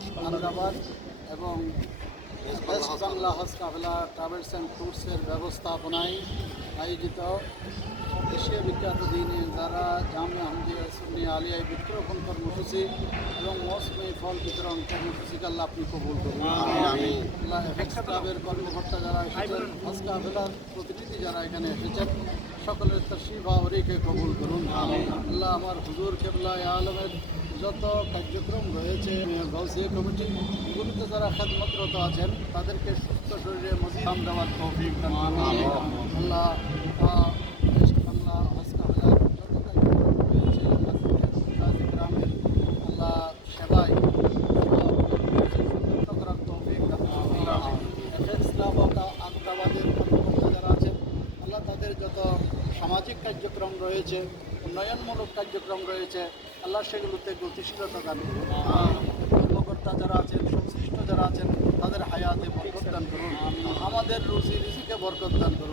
আহমেদাবাদ এবং West Bangla Hodge Kafela travels and ট্যুরসের ব্যবস্থাপনায় আয়োজিত এশিয়া বিখ্যাত দিনে যারা জামিয়া আহমদিয়া সুন্নিয়া আলিয়ায় বৃক্ষরোপণ কর্মসূচি এবং মৌসুমি ফল বিতরণ কর্মসূচিকে আল্লাহ আপনি কবুল করুন। আল্লাহ এফএক্স ক্লাবের কর্মকর্তা যারা এসেছেন, হজ কাফেলার প্রতিনিধি যারা এখানে এসেছেন, সকলের তশরিফা আওরীকে কবুল করুন। আল্লাহ আমার হুজুর কেবলা আলমের যত কার্যক্রম রয়েছে গাউসিয়া কমিটি এগুলিতে যারা খেদমতরত আছেন তাদেরকে সুস্থ শরীরে মজিদ দেওয়ার তৌফিক দান করুন। আল্লাহ ওয়েস্ট বাংলা হজ কাফেলার যত কার্যক্রম রয়েছে গ্রামের আল্লাহ সেবায় উন্নত করার তৌফিক দান করুন। এফএক্স ক্লাব আহমেদাবাদের কর্মকর্তা যারা আছেন আল্লাহ তাদের যত সামাজিক কার্যক্রম রয়েছে, উন্নয়নমূলক কার্যক্রম রয়েছে, আল্লাহ সেগুলোতে গতিশীলতা দান করুন। কর্মকর্তা যারা আছেন, সংশ্লিষ্ট যারা আছেন তাদের হায়াতে বরকত দান করুন, আমাদের রুজি রিজিকে বরকত দান করুন।